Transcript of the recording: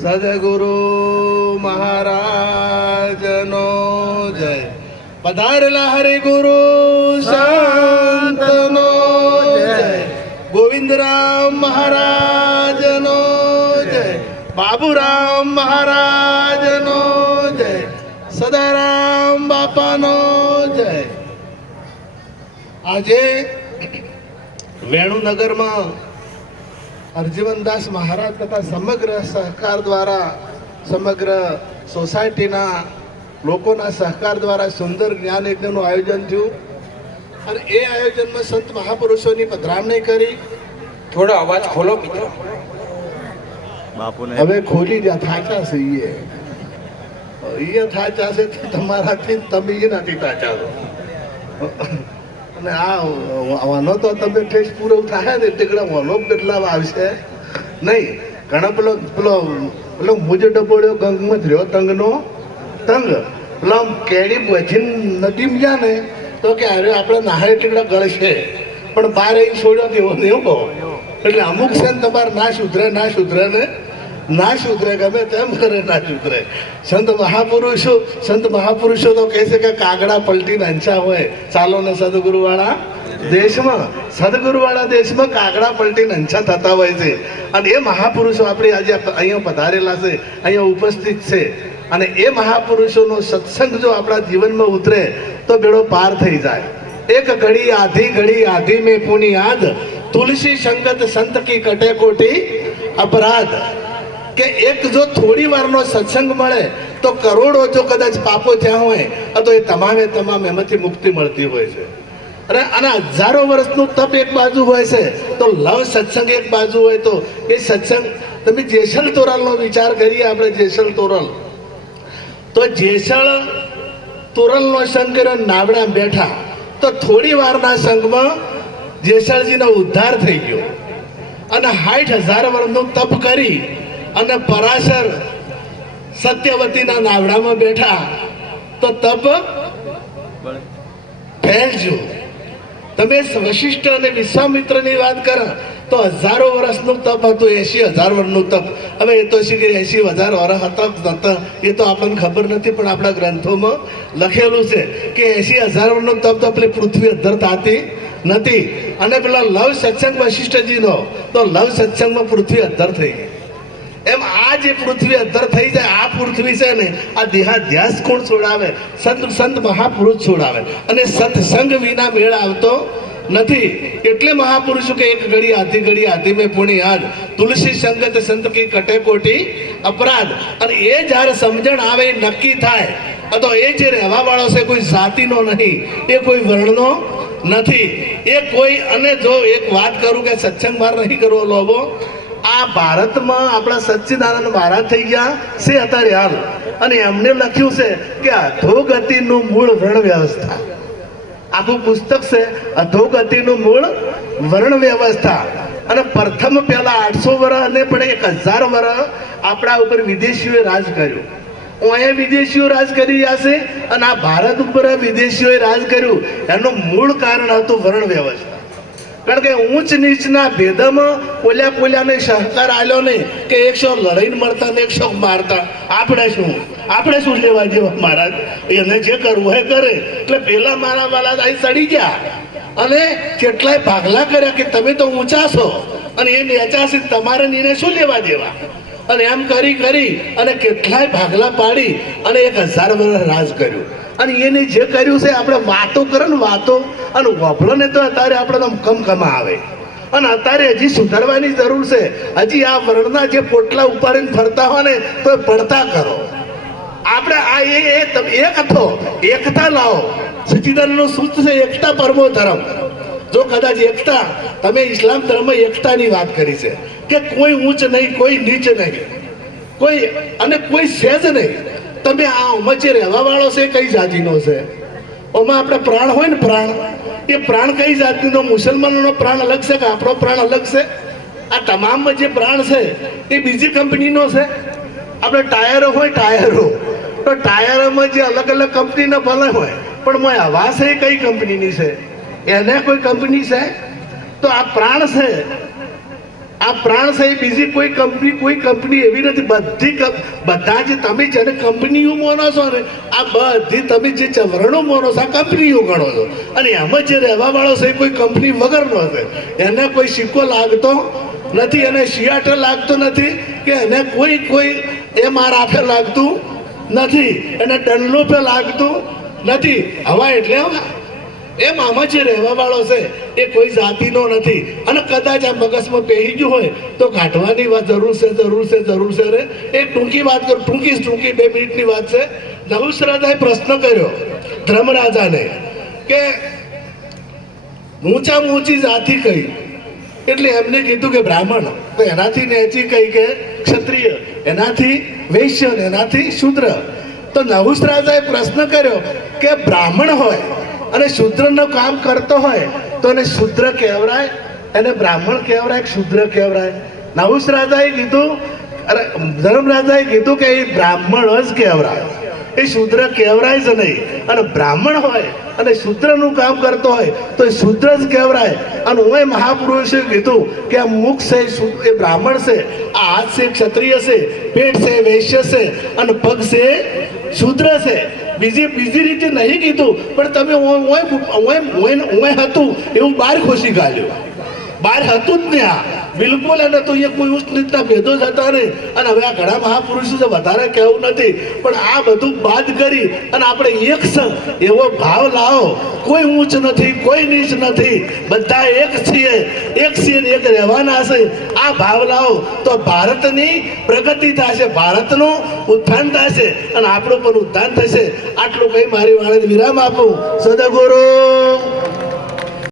સદગુરુ મહારાજનો જય. પધારેલા હરિ ગુરુ સંતનો જય. ગોવિંદરામ મહારાજનો જય. બાબુરામ મહારાજનો જય. સદારામ બાપાનો જય. આજે વેણુનગરમાં હરજીવનદાસ મહારાજ તથા સમગ્ર સહકાર દ્વારા, સમગ્ર સોસાયટીના લોકોના સહકાર દ્વારા સુંદર જ્ઞાન યજ્ઞનું આયોજન થયું અને એ આયોજનમાં સંત મહાપુરુષોની પધરામણી કરી. થોડો અવાજ ખોલો મિત્રો. હવે ખોલી જ્યાં થાચા છે એ થાચા છે તમારાથી તમે એ નથી થાચા છો. અને આ વાનો તો તમે ટેસ્ટ પૂરો થાય ને ટીકડા વાનો બદલાવ આવશે નહીં. ઘણા પેલો પેલો પેલો મુજ ડબોળ્યો ગંગમાં જ રહ્યો તંગનો તંગ. પેલો કેડી વચીન નદીમાં ગયા ને તો કે અરે આપણે નાહે ટીકડા ગળશે પણ બાર અહીં છોડ્યો તેવો ને એવો. એટલે અમુક છે ને તમારે ના સુધરે ને ગમે તેમ કરે ના સુધરે. સંત મહાપુરુષો તો કહે છે કે કાગડા પલટીને અંછા હોય ચાલો ને સદગુરુવાળા દેશમાં કાગડા પલટીને અંછા થતા હોય છે. અને એ મહાપુરુષો આપણે આજે અહીંયા પધારેલા છે, અહીંયા ઉપસ્થિત છે. અને એ મહાપુરુષોનો સત્સંગ જો આપણા જીવનમાં ઉતરે તો બેડો પાર થઈ જાય. એક ઘડી આધી મેં પુની યાદ, તુલસી સંગત સંત કી કટે કોટી અપરાધ. કે એક જો થોડી વારનો સત્સંગ મળે તો કરોડો જો કદાચ પાપો થયા હોય તો એ તમામ એમાંથી મુક્તિ મળતી હોય છે. અને હજારો વર્ષનું તપ એક બાજુ હોય છે તો લવ સત્સંગ એક બાજુ હોય તો એ સત્સંગ. તમે જેસલ તોરલનો વિચાર કરીએ આપણે. જેસલ તોરલ તોરલનો સંગ કર્યો, નાવડા બેઠા તો થોડી વારના સંઘમાં જેસલજીનો ઉદ્ધાર થઈ ગયો. અને 60,000 વર્ષનું તપ કરી અને પરાશર સત્યવતીના નાવડામાં બેઠા તો તપ ફેલજો. તમે વશિષ્ઠ અને વિશ્વામિત્રની વાત કરો તો હજારો વર્ષનું તપ હતું, 80,000 વર્ષનું તપ. હવે એ તો શીખે 80,000 વર્ષ હતા એ તો આપણને ખબર નથી, પણ આપણા ગ્રંથોમાં લખેલું છે કે 80,000 વર્ષનું તપ તો પેલી પૃથ્વી અધર થતી નથી. અને પેલા લવ સત્સંગ વશિષ્ઠજીનો તો લવ સત્સંગમાં પૃથ્વી અધર થઈ ગઈ. એમ આ જે પૃથ્વી અધર થઈ જાય, આ પૃથ્વી છે ને આ દેહાધ્યાસ કોણ છોડાવે? સંત મહાપુરુષ છોડાવે. અને સત્સંગ વિના મેળ આવતો નથી. એટલે મહાપુરુષો કે એક ઘડી આધી મેં પુણ્ય યાદ, તુલસી સંગત સંત કી કટે કોટી અપરાધ. અને એ જ્યારે સમજણ આવે એ નક્કી થાય તો એ જે રહેવા વાળો છે કોઈ જાતિનો નહીં, એ કોઈ વર્ણનો નથી, એ કોઈ. અને જો એક વાત કરું કે સત્સંગ માર નહીં કરવો લોભો, આ ભારતમાં આપણા સચ્ચિદાનંદ મહારાજ થઈ ગયા છે અત્યારે હાલ. અને એમને લખ્યું છે કે અધોગતિનું મૂળ વર્ણ વ્યવસ્થા. આખું પુસ્તક છે અધોગતિનું મૂળ વર્ણ વ્યવસ્થા. અને પ્રથમ પહેલા 800 વર્ષ અને પણ 1000 વર્ષ આપણા ઉપર વિદેશીઓએ રાજ કર્યું. અહીંયા વિદેશીઓ રાજ કરી રહ્યા છે અને આ ભારત ઉપર વિદેશીઓએ રાજ કર્યું. એનું મૂળ કારણ હતું વર્ણ વ્યવસ્થા. કારણ કે ઊંચ નીચના ભેદમાં પોલ્યાને સહકાર આલ્યો નહીં કે 100 લડાઈને મળતા ને 100 મારતા. આપણે શું લેવા જેવા? મહારાજ એને જે કરવું હોય કરે. એટલે પેલા મારા વાલા અહીં સડી ગયા અને કેટલાય ભાગલા કર્યા કે તમે તો ઊંચા છો અને એ નીચા છે, તમારે નીને શું લેવા દેવા? અને એમ કરી અને કેટલાય ભાગલા પાડી અને 1000 વર્ષ રાજ કર્યું. અને એને જે કર્યું છે આપણે વાતો કરે ને વાતો, અને વફલો ને તો અત્યારે આપણે કમકમા આવે. અને અત્યારે હજી સુધારવાની જરૂર છે. હજી આ વર્ણના જે પોટલા ઉપાડીને ફરતા હોય ને તો પડતા કરો. આપણે આ એકતા લાવો. સચ્ચિદાનંદનું સૂત્ર છે એકતા પરમો ધર્મ. જો કદાચ એકતા, તમે ઇસ્લામ ધર્મ એકતાની વાત કરી છે કે કોઈ ઊંચ નહીં, કોઈ નીચ નહીં, કોઈ સહેજ નહીં. તમે આ ઉમચે રહેવા વાળો છે કઈ જાતિનો છે? ઓમાં આપણે પ્રાણ હોય ને, એ પ્રાણ કઈ જાતિનો? મુસલમાનોનો પ્રાણ અલગ છે કે આપણો પ્રાણ અલગ છે? આ તમામમાં જે પ્રાણ છે એ બીજી કંપનીનો છે. આપણે ટાયરો હોય તો ટાયરોમાં જે અલગ અલગ કંપનીના ભલે હોય, પણ હવા છે એ કઈ કંપનીની છે? એને કોઈ કંપની છે? તો આ પ્રાણ છે આ પ્રાણ છે એ બીજી કોઈ કંપની એવી નથી. બધા જે તમે જેને કંપનીઓ માનો છો ને, આ બધી તમે જે ચવરણો માનો છો આ કંપનીઓ ગણો છો. અને એમાં જે રહેવા વાળો છે એ કોઈ કંપની વગરનો છે. એને કોઈ સિક્કો લાગતો નથી, એને સિયાટલ લાગતો નથી, કે એને કોઈ MRF લાગતું નથી, એને ડનલોપે લાગતું નથી. હવા એટલે હવા. એમ આમાં જે રહેવા વાળો છે એ કોઈ જાતિનો નથી. અને કદાચ આ મગજમાં પહેરી ગયું હોય તો કાઢવાની વાત જરૂર છે રે. એક ટૂંકી વાત કરું, ટૂંકી 2 મિનિટની વાત છે. નહુસરાજાએ પ્રશ્ન કર્યો ધર્મરાજાને કે ઊંચામાં ઊંચી જાતિ કઈ? એટલે એમને કીધું કે બ્રાહ્મણ. તો એનાથી નીચી કઈ કે ક્ષત્રિય, એનાથી વૈશ્ય, એનાથી શૂદ્ર. તો નહુસરાજાએ પ્રશ્ન કર્યો કે બ્રાહ્મણ હોય અને શૂદ્રનું કામ કરતો હોય તો એને શૂદ્ર કહેવાય, એને બ્રાહ્મણ કહેવાય કે શૂદ્ર કહેવાય? નહુસરાજાએ કીધું, અરે ધર્મરાજાએ કીધું કે એ બ્રાહ્મણ જ કહેવાય, એ શૂદ્ર કહેવાય જ નહીં. અને બ્રાહ્મણ હોય અને શૂદ્રનું કામ કરતો હોય તો એ શૂદ્ર જ કહેવાય. અને હું મહાપુરુષે કીધું કે આ મુખ છે એ બ્રાહ્મણ છે, આ હાથ છે ક્ષત્રિય છે, પેટ છે વૈશ્ય છે, અને પગ છે શૂદ્ર છે. બીજી રીતે નહીં કીધું, પણ તમે હતું એવું બહાર ખોસી કાઢ્યું. બહાર હતું જ ને આ બિલકુલ. અને તો અહીંયા કોઈ ઉચ્ચ નીચના ભેદો જ હતા નહીં. અને હવે આ ઘણા મહાપુરુષો છે, વધારે કહેવું નથી, પણ આ બધું બાદ કરી અને આપણે એક એવો ભાવ લાવો. કોઈ ઊંચ નથી, કોઈ નીચ નથી, બધા એક છીએ ને એક રહેવાના છે. આ ભાવ લાવો તો ભારતની પ્રગતિ થશે, ભારતનું ઉત્થાન થશે અને આપણું પણ ઉત્થાન થશે. આટલું કઈ મારી વાળે વિરામ આપું. સદગુરુ.